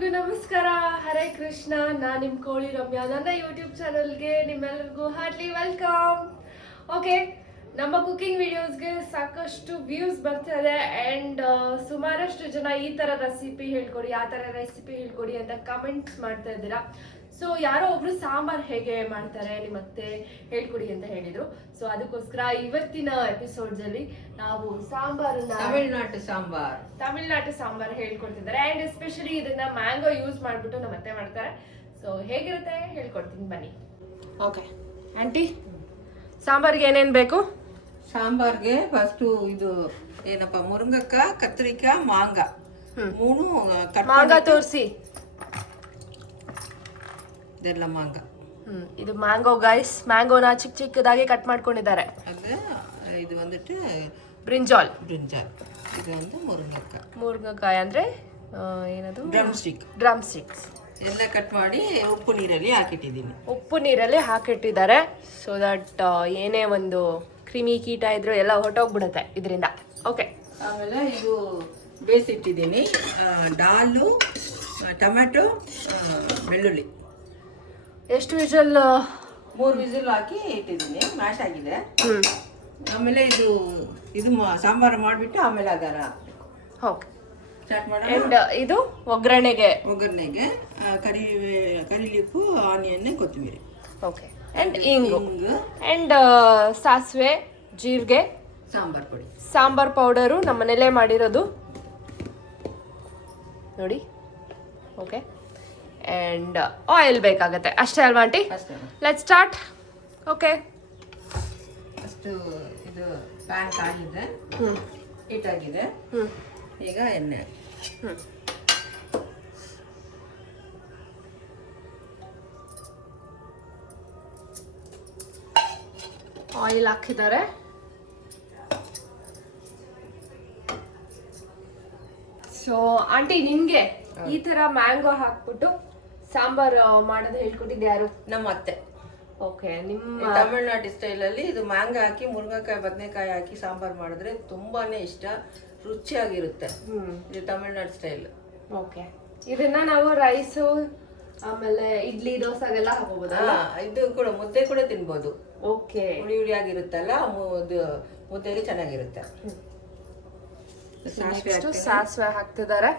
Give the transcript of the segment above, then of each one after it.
ಎಲ್ರಿಗೂ ನಮಸ್ಕಾರ. ಹರೇ ಕೃಷ್ಣ. ನಾನು ನಿಮ್ಮ ಕೋಳಿ ರಮ್ಯಾ. ನನ್ನ ಯೂಟ್ಯೂಬ್ ಚಾನಲ್ಗೆ ನಿಮ್ಮೆಲ್ಲರಿಗೂ ಹಾರ್ಟ್ಲಿ ವೆಲ್ಕಮ್. ಓಕೆ, ನಮ್ಮ ಕುಕಿಂಗ್ ವಿಡಿಯೋಸ್ಗೆ ಸಾಕಷ್ಟು ವ್ಯೂಸ್ ಬರ್ತಾರೆ ಆ್ಯಂಡ್ ಸುಮಾರಷ್ಟು ಜನ ಈ ಥರ ರೆಸಿಪಿ ಹೇಳ್ಕೊಡಿ, ಆ ಥರ ರೆಸಿಪಿ ಹೇಳ್ಕೊಡಿ ಅಂತ ಕಮೆಂಟ್ಸ್ ಮಾಡ್ತಾ ಇದ್ದೀರಾ. ಸೊ ಯಾರೋ ಒಬ್ರು ಸಾಂಬಾರ್ ಹೇಗೆ ಮಾಡ್ತಾರೆ ನಿಮ್ಮತ್ತೆ ಹೇಳ್ಕೊಡಿ ಅಂತ ಹೇಳಿದ್ರು. ಸೊ ಅದಕ್ಕೋಸ್ಕರ ಇವತ್ತಿನ ಎಪಿಸೋಡ್ಸ್ ಅಲ್ಲಿ ನಾವು ಸಾಂಬಾರನ್ನ ತಮಿಳ್ನಾಡು ಸಾಂಬಾರ್ ಹೇಳ್ಕೊಡ್ತಿದ್ದಾರೆ ಆ್ಯಂಡ್ ಎಸ್ಪೆಷಲಿ ಇದನ್ನ ಮ್ಯಾಂಗೋ ಯೂಸ್ ಮಾಡ್ಬಿಟ್ಟು ನಮ್ಮ ಅತ್ತೆ ಮಾಡ್ತಾರೆ. ಸೊ ಹೇಗಿರುತ್ತೆ ಹೇಳ್ಕೊಡ್ತೀನಿ ಬನ್ನಿ. ಓಕೆ ಆಂಟಿ, ಸಾಂಬಾರ್ಗೆ ಏನೇನು ಬೇಕು? ಸಾಂಬಾರ್ಗೆ ಫಸ್ಟು ಇದು ಏನಪ್ಪ ಮುರುಂಗಕ್ಕ ಕತ್ರಿಕಾಯಿ ಮಾಂಗ ಮೂಣು ಮಾಂಗ ತೋರಿಸಿ. ಇದೆಲ್ಲ ಮಾಂಗ. ಇದು ಮ್ಯಾಂಗೋ ಗೈಸ್. ಮ್ಯಾಂಗೋನ ಚಿಕ್ಕ ಚಿಕ್ಕದಾಗಿ ಕಟ್ ಮಾಡ್ಕೊಂಡಿದ್ದಾರೆ. ಅದು ಇದು ಬಂದಿಟ್ಟು ಬ್ರಿಂಜಾಲ್. ಇದು ಒಂದು ಮುರುಂಗಕಾಯಿ ಅಂದ್ರೆ ಏನದು? ಡ್ರಮ್ ಸ್ಟಿಕ್ಸ್ ಎಲ್ಲ ಕಟ್ ಮಾಡಿ ಉಪ್ಪು ನೀರಲ್ಲಿ ಹಾಕಿಟ್ಟಿದ್ದೀನಿ. ಉಪ್ಪು ನೀರಲ್ಲಿ ಹಾಕಿಟ್ಟಿದ್ದಾರೆ ಸೊ ದಟ್ ಏನೇ ಒಂದು ಕ್ರಿಮಿ ಕೀಟ ಇದ್ರು ಎಲ್ಲ ಹೊಟ್ಟೋಗ್ಬಿಡುತ್ತೆ ಇದರಿಂದ. ಓಕೆ, ಆಮೇಲೆ ಇದು ಬೇಯಿಸಿಟ್ಟಿದ್ದೀನಿ. ದಾಲು, ಟೊಮೆಟೊ, ಬೆಳ್ಳುಳ್ಳಿ. ಎಷ್ಟು ವಿಷಲ್? 3 ವಿಸಿಲ್ ಹಾಕಿ ಇಟ್ಟಿದ್ದೀನಿ. ಮ್ಯಾಶ್ ಆಗಿದೆ. ಆಮೇಲೆ ಇದು ಸಾಂಬಾರು ಮಾಡಿಬಿಟ್ಟು ಆಮೇಲೆ ಅದರ ಓಕೆ ಸ್ಟಾರ್ಟ್ ಮಾಡೋಣ. ಆ್ಯಂಡ್ ಇದು ಒಗ್ಗರಣೆಗೆ ಕರಿ ಲೀಫು, ಆನಿಯನ್, ಕೊತ್ತಂಬರಿ. ಓಕೆ, ಆ್ಯಂಡ್ ಇಂಗು ಆ್ಯಂಡ್ ಸಾಸಿವೆ, ಜೀರಿಗೆ, ಸಾಂಬಾರ್ ಪುಡಿ, ಸಾಂಬಾರ್ ಪೌಡರು ನಮ್ಮನೇಲೇ ಮಾಡಿರೋದು ನೋಡಿ. ಓಕೆ, ಆ್ಯಂಡ್ ಆಯಿಲ್ ಬೇಕಾಗತ್ತೆ ಅಷ್ಟೇ ಅಲ್ವಾ ಆಂಟಿ? Let's start. ಓಕೆ, ಅಷ್ಟು ಇದು ಪ್ಯಾನ್ ಕಾಗಿದೆ, ಹೀಟ್ ಆಗಿದೆ. ಈಗ ಎಣ್ಣೆ. ಆಯಿಲ್ ಹಾಕಿದ್ದಾರೆ. ಸೊ ಆಂಟಿ, ನಿಮ್ಗೆ ಈ ತರ ಮ್ಯಾಂಗೋ ಹಾಕ್ಬಿಟ್ಟು ಸಾಂಬಾರ್ ಮಾಡೋದು ಹೇಳ್ಕೊಟ್ಟಿದ್ದು ಯಾರು? ನಮ್ಮ ಅತ್ತೆ. ಓಕೆ, ನಿಮ್ಮ ತಮಿಳ್ನಾಡು ಸ್ಟೈಲಲ್ಲಿ ಇದು ಮ್ಯಾಂಗ ಹಾಕಿ ಮುರುಂಗಕಾಯಿ ಬದನೆಕಾಯಿ ಹಾಕಿ ಸಾಂಬಾರ್ ಮಾಡಿದ್ರೆ ತುಂಬಾನೇ ಇಷ್ಟ, ರುಚಿಯಾಗಿರುತ್ತೆ. ಇದು ತಮಿಳ್ನಾಡು ಸ್ಟೈಲ್. ಓಕೆ, ಇದನ್ನ ನಾವು ರೈಸು ಆಮೇಲೆ ಇಡ್ಲಿ ದೋಸೆಗೆಲ್ಲ ಹಾಕೋಬಹುದಲ್ಲ? ಇದು ಕೂಡ ಮುದ್ದೆ ಕೂಡ ತಿನ್ಬೋದು. ಓಕೆ, ಹುಳಿ ಹುಳಿ ಆಗಿರುತ್ತಲ್ಲ, ಮುದ್ದೆಗೆ ಚೆನ್ನಾಗಿರುತ್ತೆ. ಸಾಸಿವೆ ಹಾಕ್ತಿದ್ದಾರೆ.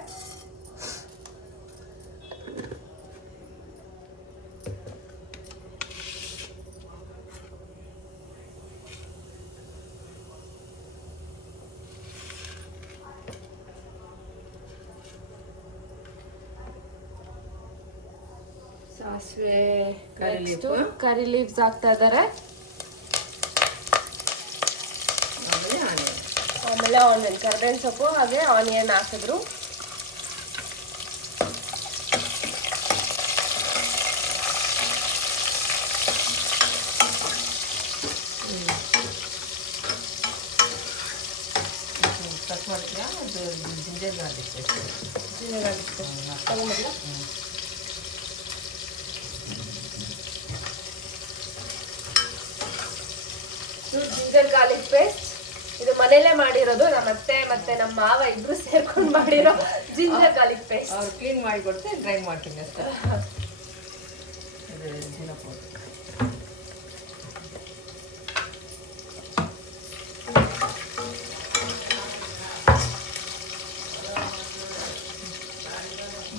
ಸಾಸಿವೆ, ಕರಿ ಲೀವ್ಸ್ ಹಾಕ್ತಾ ಇದ್ದಾರೆ. ಆಮೇಲೆ ಆನಿಯನ್, ಕರ್ಬೇವಿನ ಸೊಪ್ಪು ಹಾಗೆ ಆನಿಯನ್ ಹಾಕಿದ್ರು. Ginger garlic paste. ಇದು ಮನೇಲೆ ಮಾಡಿರೋದು. ನಮ್ಮ ಅತ್ತೆ ಮತ್ತೆ ನಮ್ಮ ಮಾವ ಇಬ್ರು ಸೇರ್ಕೊಂಡು ಮಾಡಿರೋ ಜಿಂಜರ್ ಗಾರ್ಲಿಕ್ ಪೇಸ್ಟ್. ಅವ್ರು ಕ್ಲೀನ್ ಮಾಡಿ ಕೊಡ್ತೆ, ಗ್ರೈಂಡ್ ಮಾಡ್ತೀನಿ ಅಷ್ಟೇ.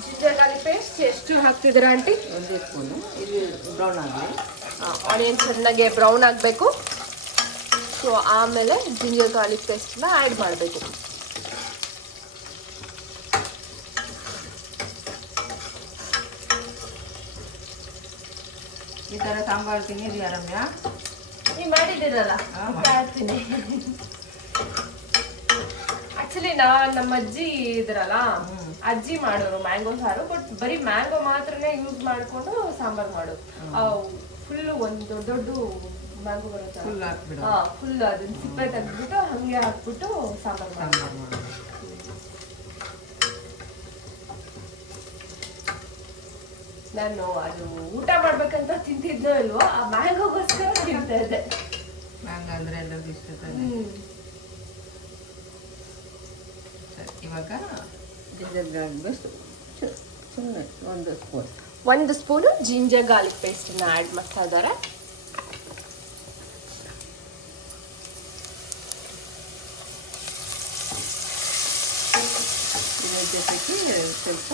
ಜಿಂಜರ್ ಗಾರ್ಲಿಕ್ ಪೇಸ್ಟ್ ಎಷ್ಟು ಹಾಕ್ತಿದ್ದೀರಾ ಆಂಟಿ? 1 ಸ್ಪೂನು. ಇದು ಬ್ರೌನ್ ಆಗಲಿ. ಆನಿಯನ್ ಚೆನ್ನಾಗಿ ಬ್ರೌನ್ ಆಗಬೇಕು. ಸೊ ಆಮೇಲೆ ಜಿಂಜರ್ ಗಾರ್ಲಿಕ್ ಪೇಸ್ಟ್ನ ಆ್ಯಡ್ ಮಾಡಬೇಕು. ಈ ಥರ ಸಾಂಬಾರು ತಿನ್ನಿದ್ಯಾ ರಮ್ಯಾ? ನೀವು ಮಾಡಿದ್ದೀರಲ್ಲ, ಮಾಡ್ತೀನಿ. ಆಕ್ಚುಲಿ ನಮ್ಮ ಅಜ್ಜಿ ಇದ್ರಲ್ಲ, ಅಜ್ಜಿ ಮಾಡೋರು ಮ್ಯಾಂಗೋ ಸಾರು. ಬಟ್ ಬರೀ ಮ್ಯಾಂಗೋ ಮಾತ್ರನೇ ಯೂಸ್ ಮಾಡಿಕೊಂಡು ಸಾಂಬಾರ್ ಮಾಡೋದು. ಫುಲ್ ಒಂದು ದೊಡ್ಡ ಮ್ಯಾಂಗೋ ಬರುತ್ತೆ, ಫುಲ್ ಅದನ್ನ ಸಿಪ್ಪೆ ತೆಗೆದ್ಬಿಟ್ಟು ಹಂಗೆ ಹಾಕ್ಬಿಟ್ಟು ಸಾಂಬಾರ್ ಮಾಡೋದು. ನಾನು ಅದು ಊಟ ಮಾಡ್ಬೇಕಂತ ತಿಂತಿದ್ನೋ ಇಲ್ವೋ, ಆ ಮ್ಯಾಂಗೋಗೋಸ್ಕರ ತಿಂತಾ ಇದ್ದೆ. ಮ್ಯಾಂಗೋ ಅಂದ್ರೆ ಎಲ್ಲರಿಗೂ ಇಷ್ಟ. ಇವಾಗ ಜಿಂಜರ್ ಗಾರ್ಲಿಕ್ ಪೇಸ್ಟ್ ಸುಮ್ಮನೆ ಒಂದು ಸ್ಪೂನ್. 1 ಸ್ಪೂನು ಜಿಂಜರ್ ಗಾರ್ಲಿಕ್ ಪೇಸ್ಟನ್ನು ಆ್ಯಡ್ ಮಾಡ್ತಾ ಇದ್ದಾರೆ. ಇದರ ಜೊತೆಗೆ ಸ್ವಲ್ಪ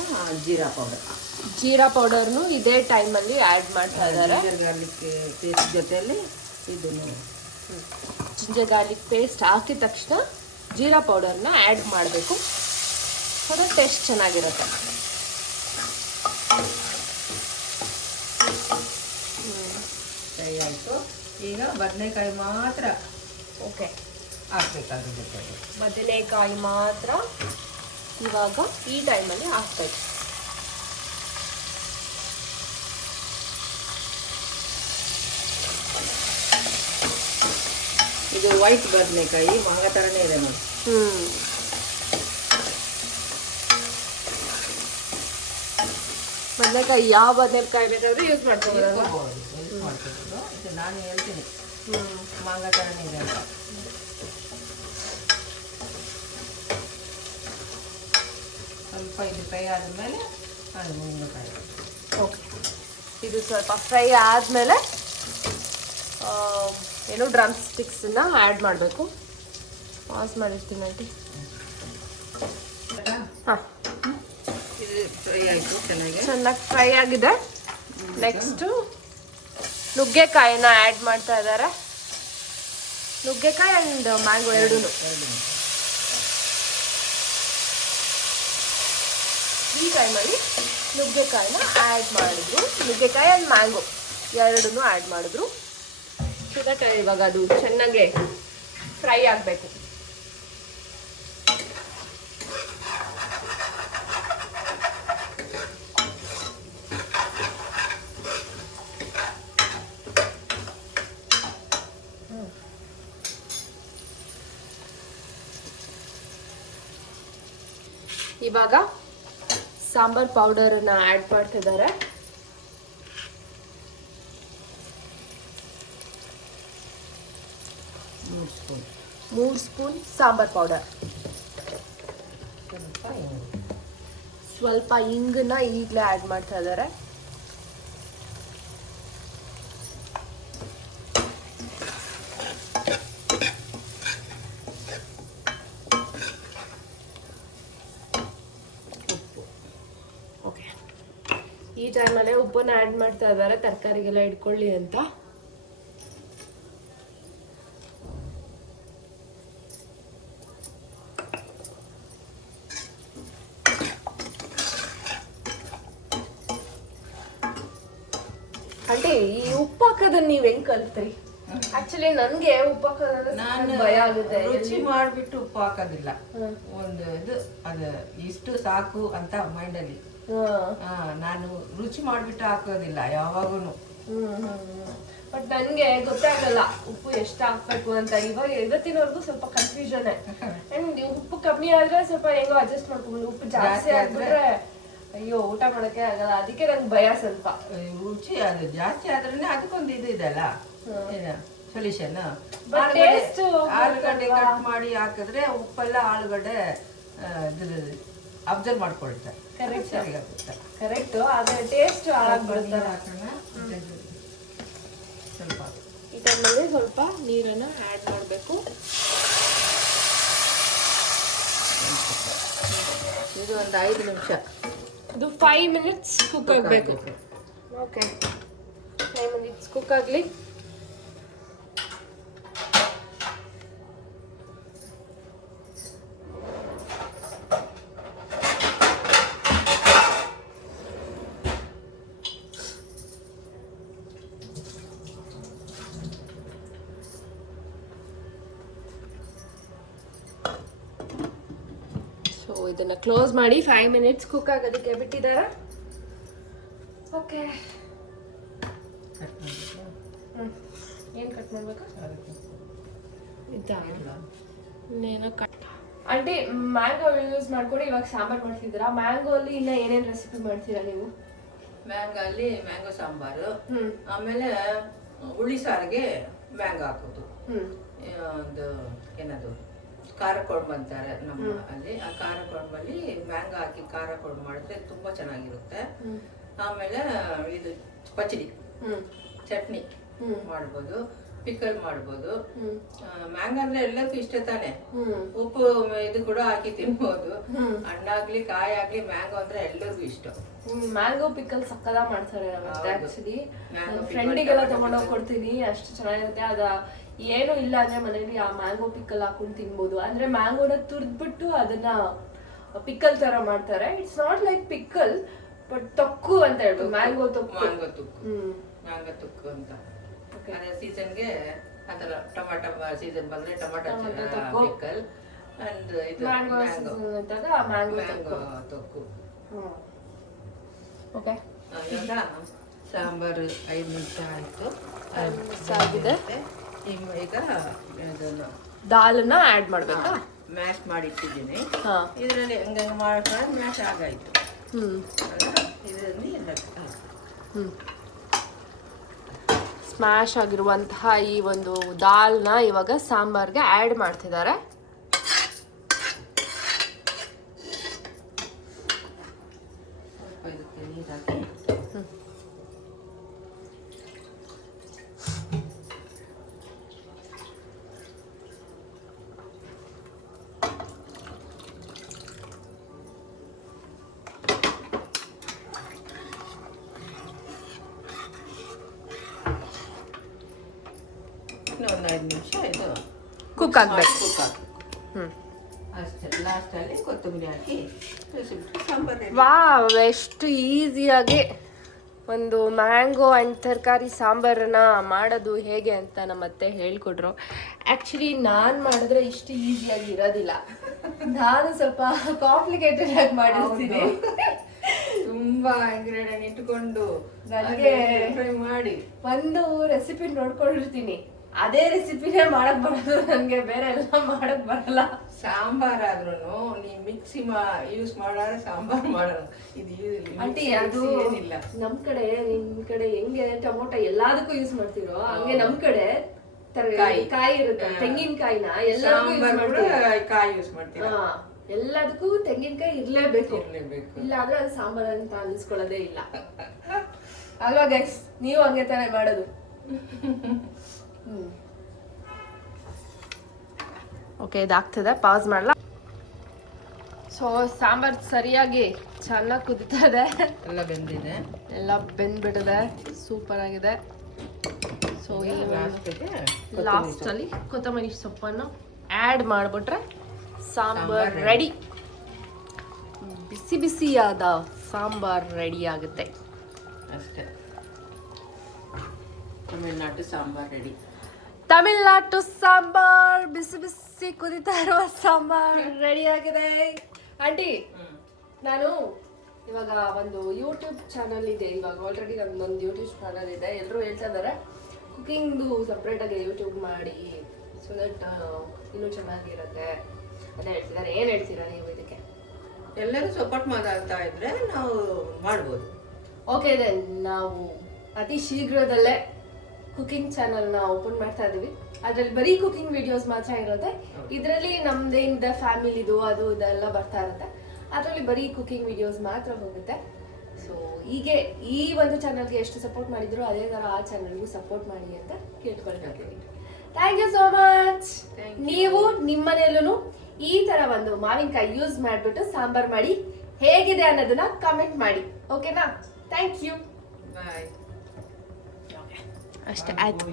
ಜೀರಾ ಪೌಡರ್ನು ಇದೇ ಟೈಮಲ್ಲಿ ಆ್ಯಡ್ ಮಾಡ್ತಾ ಇದ್ದಾರೆ. ಜಿಂಜರ್ ಗಾರ್ಲಿಕ್ ಪೇಸ್ಟ್ ಜೊತೆಯಲ್ಲಿ ಇದನ್ನು ಜಿಂಜರ್ ಗಾರ್ಲಿಕ್ ಪೇಸ್ಟ್ ಹಾಕಿದ ತಕ್ಷಣ ಜೀರಾ ಪೌಡರ್ನ ಆ್ಯಡ್ ಮಾಡಬೇಕು. ಅದು ಟೇಸ್ಟ್ ಚೆನ್ನಾಗಿರುತ್ತೆ. ಫ್ರೈ ಆಯಿತು. ಈಗ ಬದನೆಕಾಯಿ ಮಾತ್ರ ಓಕೆ ಹಾಕ್ಬೇಕಾದ್ರ ಜೊತೆಗೆ ಬದನೆಕಾಯಿ ಮಾತ್ರ ಇವಾಗ ಈ ಟೈಮಲ್ಲಿ ಹಾಕ್ಬೇಕು. ಇದು ವೈಟ್ ಬದನೆಕಾಯಿ ಮಾಂಗ ಥರನೇ ಇದೆ ನೋಡಿ. ಬದನೆಕಾಯಿ ಯಾವ ಬದನೆಕಾಯಿ ಬೇಕಾದ್ರೂ ಯೂಸ್ ಮಾಡ್ಕೋಬೋದಲ್ವಾ? ಇದು ನಾನು ಹೇಳ್ತೀನಿ ಮಾಂಗ ಥರನೇ ಇದೆ ಅಂತ. ಸ್ವಲ್ಪ ಇದು ಫ್ರೈ ಆದಮೇಲೆ ಅದು ಮುರುಂಗಕಾಯಿ. ಓಕೆ, ಇದು ಸ್ವಲ್ಪ ಫ್ರೈ ಆದಮೇಲೆ ಏನು ಡ್ರಮ್ ಸ್ಟಿಕ್ಸನ್ನ ಆ್ಯಡ್ ಮಾಡಬೇಕು. ಪಾಸ್ ಮಾಡಿರ್ತೀನಿ ಆಂಟಿ. ಹಾಂ, ಇದು ಫ್ರೈ ಆಯಿತು ಚೆನ್ನಾಗಿ ಫ್ರೈ ಆಗಿದೆ. ನೆಕ್ಸ್ಟು ನುಗ್ಗೆಕಾಯಿನ ಆ್ಯಡ್ ಮಾಡ್ತಾ ಇದ್ದಾರೆ. ನುಗ್ಗೆಕಾಯಿ ಆ್ಯಂಡ್ ಮ್ಯಾಂಗೋ ಎರಡೂ. ಈ ಟೈಮಲ್ಲಿ ನುಗ್ಗೆಕಾಯಿನ ಆ್ಯಡ್ ಮಾಡಿದ್ರು. ನುಗ್ಗೆಕಾಯಿ ಆ್ಯಂಡ್ ಮ್ಯಾಂಗೋ ಎರಡೂ ಆ್ಯಡ್ ಮಾಡಿದ್ರು. ಸೊ ದಟ್ ಇವಾಗ ಅದು ಚೆನ್ನಾಗೆ ಫ್ರೈ ಆಗಬೇಕು. ಇವಾಗ ಸಾಂಬಾರ್ ಪೌಡರನ್ನು ಆ್ಯಡ್ ಮಾಡ್ತಿದ್ದಾರೆ. ಮೂರು ಸ್ಪೂನ್ ಸಾಂಬಾರ್ ಪೌಡರ್. ಸ್ವಲ್ಪ ಇಂಗನ್ನ ಈಗಲೇ ಆ್ಯಡ್ ಮಾಡ್ತಾ ಇದ್ದಾರೆ. ಓಕೆ, ಈ ಟೈಮಲ್ಲೇ ಉಪ್ಪನ್ನು ಆ್ಯಡ್ ಮಾಡ್ತಾ ಇದ್ದಾರೆ ತರಕಾರಿಗೆಲ್ಲ ಇಟ್ಕೊಳ್ಳಿ ಅಂತ. అంటే ಈ ಉಪ್ಪು ಹಾಕೋದನ್ನ ನೀವು ಹೆಂಗ್ ಕಲ್ತ್ರಿ? ಆಕ್ಚುಲಿ ನನ್ಗೆ ಉಪ್ಪು ಹಾಕೋದಂದ್ರೆ ನಾನು ಭಯ ಆಗುತ್ತೆ. ರುಚಿ ಮಾಡಿಬಿಟ್ಟು ಉಪ್ಪು ಹಾಕೋದಿಲ್ಲ. ಒಂದು ಇದು ಅದು ಇಷ್ಟು ಸಾಕು ಅಂತ ಮೈಂಡಲ್ಲಿ. ನಾನು ರುಚಿ ಮಾಡಿಬಿಟ್ಟು ಹಾಕೋದಿಲ್ಲ ಯಾವಾಗೂನು. ಬಟ್ ನನ್ಗೆ ಗೊತ್ತಾಗಲ್ಲ ಉಪ್ಪು ಎಷ್ಟು ಹಾಕ್ಬೇಕು ಅಂತ. ಇವಾಗ ಇವತ್ತಿನವರೆಗೂ ಸ್ವಲ್ಪ ಕನ್ಫ್ಯೂಷನ್. ಅಂಡ್ ಉಪ್ಪು ಕಮ್ಮಿ ಆದ್ರೆ ಸ್ವಲ್ಪ ಹೆಂಗೋ ಅಡ್ಜಸ್ಟ್ ಮಾಡ್ಕೊಂಡು, ಉಪ್ಪು ಜಾಸ್ತಿ ಆಗ್ಬಿಟ್ರೆ ಅಯ್ಯೋ ಊಟ ಮಾಡಕ್ಕೆ ಆಗಲ್ಲ. ಅದಕ್ಕೆ ನಂಗೆ ಭಯ ಸ್ವಲ್ಪ. ರುಚಿ ಅದು ಜಾಸ್ತಿ ಆದ್ರೇನೆ ಅದಕ್ಕೊಂದು ಇದು ಇದೆಲ್ಲ ಸೊಲ್ಯೂಷನ್. ಆಲೂಗಡ್ಡೆ ಕಟ್ ಮಾಡಿ ಹಾಕಿದ್ರೆ ಉಪ್ಪೆಲ್ಲ ಆಲೂಗಡ್ಡೆ ಅಬ್ಸರ್ವ್ ಮಾಡ್ಕೊಳ್ತಾರೆ. ಕರೆಕ್ಟ್, ಆದ್ರೆ ಟೇಸ್ಟ್ ಹಾಳಾಗ್ಬಿಡುತ್ತೆ. ಸ್ವಲ್ಪ ಈ ಟೈಮಲ್ಲಿ ಸ್ವಲ್ಪ ನೀರನ್ನ ಆ್ಯಡ್ ಮಾಡಬೇಕು. ಇದು ಒಂದು 5 ನಿಮಿಷ, ಇದು 5 ಮಿನಿಟ್ಸ್ ಕುಕ್ ಆಗಬೇಕು. ಓಕೆ, 5 ಮಿನಿಟ್ಸ್ ಕುಕ್ ಆಗಲಿ. ಸೊ ಇದನ್ನ ಕ್ಲೋಸ್ ಮಾಡಿ 5 ಮಿನಿಟ್ಸ್ ಕುಕ್ ಆಗೋದಕ್ಕೆ ಬಿಟ್ಟಿದ್ದಾರೆ. ಓಕೆ, ಏನು ಕಟ್ ಮಾಡ್ಬೇಕಾ? ಇನ್ನೇನೋ ಕಟ್. ಆಂಟಿ, ಮ್ಯಾಂಗೋ ಯೂಸ್ ಮಾಡ್ಕೊಂಡು ಇವಾಗ ಸಾಂಬಾರು ಮಾಡ್ತಿದ್ದೀರಾ. ಮ್ಯಾಂಗೋ ಅಲ್ಲಿ ಇನ್ನ ಏನೇನು ರೆಸಿಪಿ ಮಾಡ್ತೀರಾ ನೀವು? ಮ್ಯಾಂಗೋ ಅಲ್ಲಿ ಮ್ಯಾಂಗೋ ಸಾಂಬಾರು, ಆಮೇಲೆ ಹುಳಿ ಸಾರಿಗೆ ಮ್ಯಾಂಗೋ ಹಾಕೋದು, ಒಂದು ಏನದು ಖಾರ ಕೊಡ್ಬು ಅಂತಾರೆ ನಮ್ಮ ಅಲ್ಲಿ. ಆ ಖಾರ ಕೊಡ್ಬಲ್ಲಿ ಮ್ಯಾಂಗೋ ಹಾಕಿ ಖಾರ ಕೊಡ್ಬು ಮಾಡಿದ್ರೆ ತುಂಬಾ ಚೆನ್ನಾಗಿರುತ್ತೆ. ಆಮೇಲೆ ಇದು ಪಚಡಿ, ಚಟ್ನಿ ಮಾಡ್ಬೋದು, ಪಿಕಲ್ ಮಾಡ್ಬೋದು. ಮ್ಯಾಂಗೋ ಅಂದ್ರೆ ಎಲ್ಲಕ್ಕೂ ಇಷ್ಟ ತಾನೆ. ಉಪ್ಪು ಇದು ಕೂಡ ಹಾಕಿ ತಿನ್ಬೋದು. ಹಣ್ಣಾಗ್ಲಿ ಕಾಯಿ ಆಗ್ಲಿ ಮ್ಯಾಂಗೋ ಅಂದ್ರೆ ಎಲ್ಲರಿಗೂ ಇಷ್ಟ. ಮ್ಯಾಂಗೋ ಪಿಕಲ್ ಸಕ್ಕದ ಮಾಡ್ತಾರೆ ಆಕ್ಚುಲಿ. ಫ್ರೆಂಡಿಗೆಲ್ಲ ತಗೊಂಡೋಗಿ ಕೊಡ್ತೀನಿ, ಅಷ್ಟು ಚೆನ್ನಾಗಿರುತ್ತೆ. ಅದ ಏನು ಇಲ್ಲ ಅಂದ್ರೆ ಮನೇಲಿ ಆ ಮ್ಯಾಂಗೋ ಪಿಕಲ್ ಹಾಕೊಂಡು ತಿನ್ಬೋದು. ಅಂದ್ರೆ ಮ್ಯಾಂಗೋನ ತುರ್ದ್ಬಿಟ್ಟು ಅದನ್ನ ಪಿಕಲ್ ತರ ಮಾಡ್ತಾರೆ. It's not like pickle but thokku ಅಂತ ಹೇಳ್ಬೋದು. ಮ್ಯಾಂಗೋ ತೊಕ್ಕು, ಮ್ಯಾಂಗೋ ತೊಕ್ಕು ಅಂತ. ಅದೇ ಸೀಸನ್ಗೆ ಅದರ ಟೊಮಾಟೊ ಸೀಸನ್ ಬಂದ್ರೆ ಟೊಮಾಟೊ ಪಿಕಲ್ ಅಂಡ್ ಇದು ಮ್ಯಾಂಗೋ ತೊಕ್ಕು. ಓಕೆ, ಇವಾಗ ಸಾಂಬಾರು 5 ನಿಮಿಷ ಆಯ್ತು ಆಗಿದೆ. ಈಗ ಅದನ್ನು ದಾಲನ್ನ ಆಡ್ ಮಾಡ್ಬೇಕಾ? ಮ್ಯಾಶ್ ಮಾಡಿ ಇಟ್ಟಿದ್ದೀನಿ. ಇದರಲ್ಲಿ ಹಂಗೆ ಮಾಡ್ಕೊಂಡು ಮ್ಯಾಶ್ ಆಗಾಯ್ತು. ಇದರಲ್ಲಿ ಎಲ್ಲ ಸ್ಮ್ಯಾಶ್ ಆಗಿರುವಂತಹ ಈ ಒಂದು ದಾಲ್ನ ಇವಾಗ ಸಾಂಬಾರ್ಗೆ ಆಡ್ ಮಾಡ್ತಿದ್ದಾರೆ. ಇದಕ್ಕೆ ನೀರು ಹಾಕಿ ಒಂದು 5 ನಿಮಿಷ ಇದು ಕುಕ್ ಆಗ್ಬೇಕು. ಅಷ್ಟೇ. ಲಾಸ್ಟಲ್ಲಿ ಕೊತ್ತಂಬರಿ ಹಾಕಿ ಸಾಂಬಾರು. ವಾವ್, ಎಷ್ಟು ಈಸಿಯಾಗಿ ಒಂದು ಮ್ಯಾಂಗೋ ಆ್ಯಂಡ್ ತರಕಾರಿ ಸಾಂಬಾರನ್ನ ಮಾಡೋದು ಹೇಗೆ ಅಂತ ನಮ್ಮತ್ತೆ ಹೇಳ್ಕೊಟ್ರು. ಆ್ಯಕ್ಚುಲಿ ನಾನು ಮಾಡಿದ್ರೆ ಇಷ್ಟು ಈಸಿಯಾಗಿ ಇರೋದಿಲ್ಲ. ನಾನು ಸ್ವಲ್ಪ ಕಾಂಪ್ಲಿಕೇಟೆಡ್ ಆಗಿ ಮಾಡಿರ್ತೀನಿ. ತುಂಬಾ ಇಂಗ್ರೀಡಿಯಂಟ್ ಇಟ್ಕೊಂಡು ನನಗೆ ಫ್ರೈ ಮಾಡಿ ಒಂದು ರೆಸಿಪಿ ನೋಡ್ಕೊಂಡಿರ್ತೀನಿ, ಅದೇ ರೆಸಿಪಿನೇ ಮಾಡಕ್ ಬರೋದು ನನಗೆ, ಬೇರೆ ಎಲ್ಲ ಮಾಡಕ್ ಬರಲ್ಲ. ಸಾಂಬಾರ್ ಆದ್ರೂ ನೀ ಮಿಕ್ಸಿ ಯೂಸ್ ಮಾಡಾರೆ ಸಾಂಬಾರ್ ಮಾಡೋಣ. ಇದು ಆಂಟಿ ಅದು ಏನಿಲ್ಲ. ನಮ್ ಕಡೆ, ನಿಮ್ ಕಡೆ ಹೆಂಗೆ ಟೊಮೊಟೊ ಎಲ್ಲದಕ್ಕೂ ಯೂಸ್ ಮಾಡ್ತಿರೋ ಹಂಗೆ ನಮ್ ಕಡೆ ಕಾಯಿ ಇರುತ್ತೆ, ತೆಂಗಿನಕಾಯಿನ ಎಲ್ಲದಕ್ಕೂ ಯೂಸ್ ಮಾಡ್ತೀವಿ. ಕಾಯಿ ಯೂಸ್ ಮಾಡ್ತೀವಿ. ಎಲ್ಲದಕ್ಕೂ ತೆಂಗಿನಕಾಯಿ ಇರ್ಲೇಬೇಕು. ಇಲ್ಲ ಅಂದ್ರೆ ಅದು ಸಾಂಬಾರ್ ಅಂತ ಅನ್ಸ್ಕೊಳ್ಳೋದೇ ಇಲ್ಲ ಅಲ್ವಾ ಗೈಸ್? ನೀವು ಹಂಗೆ ತಾನೇ ಮಾಡೋದು. ಓಕೆ, ಇದಾಗ್ತದೆ. ಪಾಸ್ ಮಾಡಲ. ಸೊ ಸಾಂಬಾರ್ ಸರಿಯಾಗಿ ಚೆನ್ನಾಗಿ ಕುದೀತಾ ಇದೆ, ಎಲ್ಲ ಬೆಂದಿದೆ, ಎಲ್ಲ ಬೆಂದ್ಬಿಟ್ಟಿದೆ, ಸೂಪರ್ ಆಗಿದೆ. ಸೊ ಈ ಲಾಸ್ಟಲ್ಲಿ ಕೊತ್ತಂಬರಿ ಸೊಪ್ಪನ್ನು ಆ್ಯಡ್ ಮಾಡಿಬಿಟ್ರೆ ಸಾಂಬಾರ್ ರೆಡಿ. ಬಿಸಿ ಬಿಸಿಯಾದ ಸಾಂಬಾರ್ ರೆಡಿ ಆಗುತ್ತೆ ಅಷ್ಟೇ. ತಮಿಳ್ನಾಡು ಸಾಂಬಾರ್ ರೆಡಿ. ತಮಿಳ್ನಾಡು ಸಾಂಬಾರ್, ಬಿಸಿ ಬಿಸಿ ಕುದಿತಾ ಇರುವ ಸಾಂಬಾರ್ ರೆಡಿ ಆಗಿದೆ. ಆಂಟಿ, ನಾನು ಇವಾಗ ಒಂದು ಯೂಟ್ಯೂಬ್ ಚಾನಲ್ ಇದೆ. ಇವಾಗ ಆಲ್ರೆಡಿ ನನ್ನೊಂದು ಯೂಟ್ಯೂಬ್ ಚಾನಲ್ ಇದೆ. ಎಲ್ಲರೂ ಹೇಳ್ತಾ ಇದ್ದಾರೆ ಕುಕಿಂಗ್ದು ಸಪ್ರೇಟಾಗಿ ಯೂಟ್ಯೂಬ್ ಮಾಡಿ, ಸೊ ದಟ್ ಇನ್ನೂ ಚೆನ್ನಾಗಿರುತ್ತೆ ಅಂತ ಹೇಳ್ತಿದ್ದಾರೆ. ಏನು ಹೇಳ್ತೀರಾ ನೀವು ಇದಕ್ಕೆ? ಎಲ್ಲರೂ ಸಪೋರ್ಟ್ ಮಾಡ್ತಾ ಇದ್ರೆ ನಾವು ಮಾಡ್ಬೋದು. ಓಕೆ, ದೆನ್ ನಾವು ಅತಿ ಶೀಘ್ರದಲ್ಲೇ ಕುಕಿಂಗ್ ಚಾನಲ್ನ ಓಪನ್ ಮಾಡ್ತಾ ಇದೀವಿ. ಅದ್ರಲ್ಲಿ ಬರೀ ಕುಕಿಂಗ್ ವಿಡಿಯೋಸ್ ಮಾತ್ರ ಇರುತ್ತೆ. ಇದರಲ್ಲಿ ನಮ್ದೇನಿದೆ ಫ್ಯಾಮಿಲಿದು ಅದು ಇದೆಲ್ಲ ಬರ್ತಾ ಇರುತ್ತೆ. ಅದರಲ್ಲಿ ಬರೀ ಕುಕಿಂಗ್ ವಿಡಿಯೋಸ್ ಮಾತ್ರ ಹೋಗುತ್ತೆ. ಸೊ ಹೀಗೆ ಈ ಒಂದು ಚಾನಲ್ಗೆ ಎಷ್ಟು ಸಪೋರ್ಟ್ ಮಾಡಿದ್ರು ಅದೇ ಥರ ಆ ಚಾನಲ್ಗೂ ಸಪೋರ್ಟ್ ಮಾಡಿ ಅಂತ ಕೇಳ್ಕೊಳ್ತೀನಿ. Thank you so much. ನೀವು ನಿಮ್ಮನೆಯಲ್ಲೂ ಈ ಥರ ಒಂದು ಮಾವಿನಕಾಯಿ ಯೂಸ್ ಮಾಡಿಬಿಟ್ಟು ಸಾಂಬಾರ್ ಮಾಡಿ ಹೇಗಿದೆ ಅನ್ನೋದನ್ನ ಕಮೆಂಟ್ ಮಾಡಿ. ಓಕೆನಾ? Thank you. ಬಾಯ್. ಅಷ್ಟೇ ಆಯ್ತು.